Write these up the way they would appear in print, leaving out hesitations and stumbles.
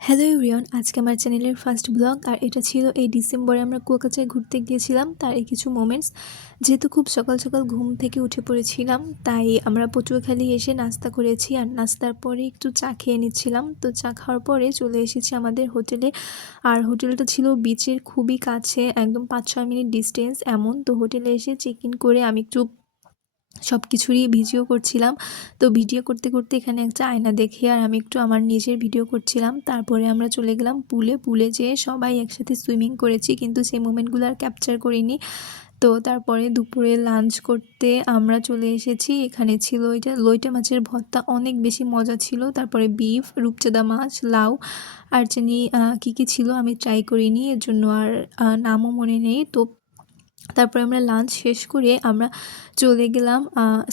Hello everyone, আজকে আমার চ্যানেলের ফার্স্ট ব্লগ। আর এটা ছিল এই ডিসেম্বরে আমরা কুয়াকাটায় ঘুরতে গিয়েছিলাম তার এই কিছু মোমেন্টস। যেহেতু খুব সকাল সকাল ঘুম থেকে উঠে পড়েছিলাম, তাই আমরা পটুয়াখালী এসে নাস্তা করেছি। আর নাস্তার পরে একটু চা খেয়ে নিচ্ছিলাম। তো চা খাওয়ার পরে চলে এসেছি আমাদের হোটেলে। আর হোটেলটা ছিল বিচের খুবই কাছে, একদম 5-6 মিনিট ডিস্টেন্স এমন। তো হোটেলে এসে চেক ইন করে আমি একটু সব কিছুরই ভিডিও করছিলাম। তো ভিডিও করতে করতে এখানে একটা আয়না দেখে আর আমি একটু আমার নিজের ভিডিও করছিলাম। তারপরে আমরা চলে গেলাম পুলে যেয়ে সবাই একসাথে সুইমিং করেছি, কিন্তু সেই মোমেন্টগুলো আর ক্যাপচার করিনি। তো তারপরে দুপুরে লাঞ্চ করতে আমরা চলে এসেছি। এখানে ছিল এটা লইটা মাছের ভর্তা, অনেক বেশি মজা ছিল। তারপরে বিফ, রূপচাঁদা মাছ, লাউ আর জানি কী ছিল আমি ট্রাই করিনি, এর জন্য আর নামও মনে নেই। তো তারপরে আমরা লাঞ্চ শেষ করে আমরা চলে গেলাম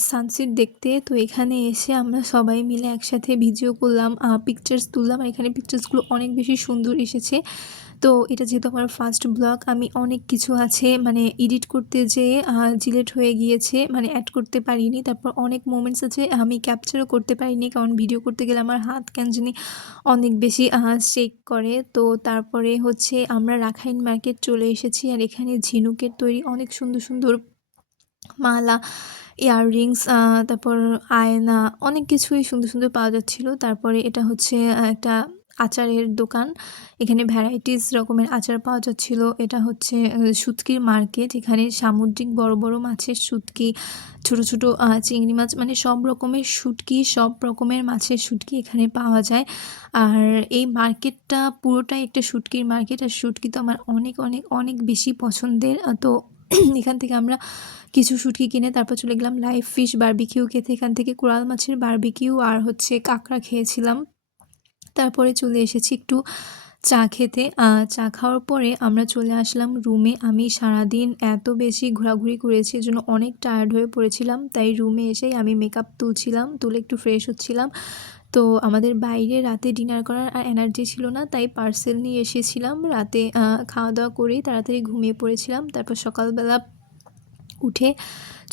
সানসেট দেখতে। তো এখানে এসে আমরা সবাই মিলে একসাথে ভিডিও করলাম, পিকচার্স তুললাম। আর এখানে পিকচার্সগুলো অনেক বেশি সুন্দর এসেছে। তো এটা যেহেতু আমার ফার্স্ট ব্লগ, আমি অনেক কিছু আছে মানে এডিট করতে যেয়ে ডিলেট হয়ে গিয়েছে, মানে অ্যাড করতে পারিনি। তারপর অনেক মোমেন্টস আছে আমি ক্যাপচারও করতে পারিনি, কারণ ভিডিও করতে গেলে আমার হাত কেন জানি অনেক বেশি শেক করে। তো তারপরে হচ্ছে আমরা রাখাইন মার্কেট চলে এসেছি। আর এখানে ঝিনুকের তৈরি অনেক সুন্দর সুন্দর মালা, ইয়াররিংস, তারপর আয়না, অনেক কিছুই সুন্দর সুন্দর পাওয়া যাচ্ছিল। তারপরে এটা হচ্ছে একটা আচারের দোকান। এখানে ভ্যারাইটিস রকমের আচার পাওয়া যাচ্ছিল। এটা হচ্ছে শুটকির মার্কেট। এখানে সামুদ্রিক বড় বড় মাছের শুটকি, ছোট ছোট চিংড়ি মাছ, মানে সব রকমের শুটকি, সব রকমের মাছের শুটকি এখানে পাওয়া যায়। আর এই মার্কেটটা পুরোটাই একটা শুটকির মার্কেট। আর শুটকি তো আমার অনেক অনেক অনেক বেশি পছন্দের। তো এখান থেকে আমরা কিছু শুটকি কিনে তারপর চলে গেলাম লাইভ ফিশ বারবিকিউ খেতে। এখান থেকে কোরাল মাছের বারবিকিউ আর হচ্ছে কাঁকড়া খেয়েছিলাম। তারপরে চলে এসেছি একটু চা খেতে। চা খাওয়ার পরে আমরা চলে আসলাম রুমে। আমি সারাদিন এত বেশি ঘোরাঘুরি করেছি, এজন্য অনেক টায়ার্ড হয়ে পড়েছিলাম। তাই রুমে এসেই আমি মেকআপ তুলছিলাম, তুলে একটু ফ্রেশ হচ্ছিলাম। তো আমাদের বাইরে রাতে ডিনার করার আর এনার্জি ছিল না, তাই পার্সেল নিয়ে এসেছিলাম। রাতে খাওয়া দাওয়া করেই তাড়াতাড়ি ঘুমিয়ে পড়েছিলাম। তারপর সকালবেলা উঠে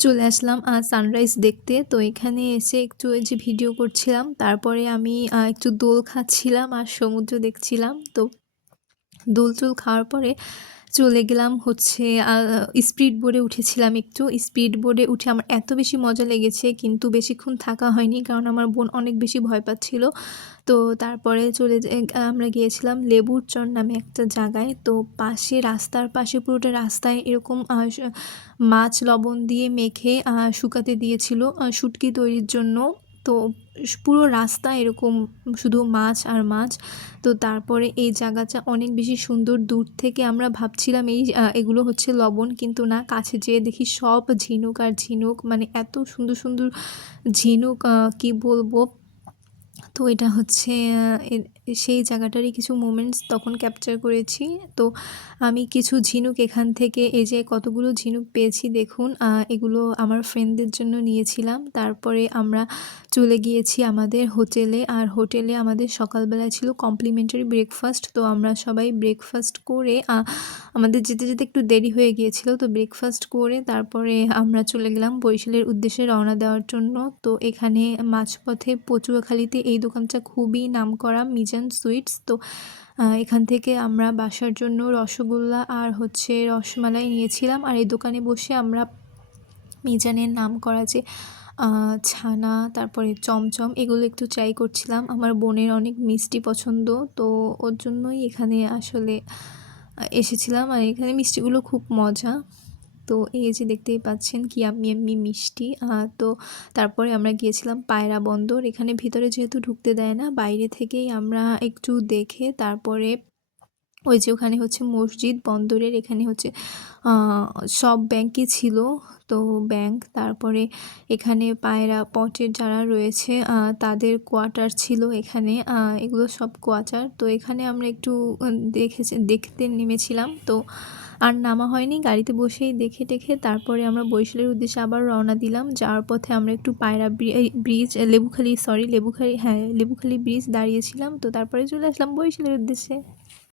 চলে আসলাম সানরাইজ দেখতে। তো এখানে এসে একটু এই যে ভিডিও করছিলাম। তারপরে আমি একটু দোল খাচ্ছিলাম আর সমুদ্র দেখছিলাম। তো দোল খাওয়ার পরে চলে গেলাম হচ্ছে স্পিড বোটে উঠেছিলাম একটু। স্পিড বোটে উঠে আমার এত বেশি মজা লেগেছে, কিন্তু বেশিক্ষণ থাকা হয়নি, কারণ আমার বোন অনেক বেশি ভয় পাচ্ছিল। তো তারপরে আমরা গিয়েছিলাম লেবুর চর নামে একটা জায়গায়। তো পাশে, রাস্তার পাশে পুরোটা রাস্তায় এরকম মাছ লবণ দিয়ে মেখে শুকাতে দিয়েছিল শুটকি তৈরির জন্য। তো পুরো রাস্তা এরকম শুধু মাছ আর মাছ। তো তারপরে এই জায়গাটা অনেক বেশি সুন্দর। দূর থেকে আমরা ভাবছিলাম এগুলো হচ্ছে লবণ, কিন্তু না, কাছে যেয়ে দেখি সব ঝিনুক আর ঝিনুক, মানে এত সুন্দর সুন্দর ঝিনুক, কি বলবো। তো এটা হচ্ছে সেই জায়গাটারই কিছু মোমেন্টস তখন ক্যাপচার করেছি। তো আমি কিছু ঝিনুক এখান থেকে, এই যে কতগুলো ঝিনুক পেয়েছি দেখুন, এগুলো আমার ফ্রেন্ডদের জন্য নিয়েছিলাম। তারপরে আমরা চলে গিয়েছি আমাদের হোটেলে। আর হোটেলে আমাদের সকালবেলায় ছিল কমপ্লিমেন্টারি ব্রেকফাস্ট। তো আমরা সবাই ব্রেকফাস্ট করে আমাদের যেতে যেতে একটু দেরি হয়ে গিয়েছিল। তো ব্রেকফাস্ট করে তারপরে আমরা চলে গেলাম বরিশালের উদ্দেশ্যে রওনা দেওয়ার জন্য। তো এখানে মাঝপথে পটুয়াখালীতে এই দোকানটা খুবই নামকরা, মিজান সুইটস। তো এখান থেকে আমরা বাসার জন্য রসগোল্লা আর হচ্ছে রসমালাই নিয়েছিলাম। আর এই দোকানে বসে আমরা মিজানের নামকরা যে ছানা, তারপরে চমচম, এগুলো একটু ট্রাই করছিলাম। আমার বোনের অনেক মিষ্টি পছন্দ, তো ওর জন্যই এখানে আসলে এসেছিলাম। আর এখানে মিষ্টিগুলো খুব মজা। তো এই যে দেখতেই পাচ্ছেন কি ইয়াম্মি ইয়াম্মি মিষ্টি। তো তারপরে আমরা গিয়েছিলাম পায়রা বন্দর। এখানে ভিতরে যেহেতু ঢুকতে দেয় না, বাইরে থেকেই আমরা একটু দেখে তারপরে ওই যে ওখানে হচ্ছে মসজিদ বন্দরের, এখানে হচ্ছে সব ব্যাংকই ছিল। তো ব্যাংক, তারপরে এখানে পায়রা পটের যারা রয়েছে তাদের কোয়ার্টার ছিল এখানে। এগুলো সব কোয়ার্টার। তো এখানে আমরা একটু দেখতে নেমেছিলাম। তো আর নামা হয়নি, গাড়িতে বসেই দেখে টেখে তারপরে আমরা বরিশালের উদ্দেশ্যে আবার রওনা দিলাম। যাওয়ার পথে আমরা একটু পায়রা ব্রিজ, লেবুখালী ব্রিজ দাঁড়িয়েছিলাম। তো তারপরে চলে আসলাম বরিশালের উদ্দেশ্যে।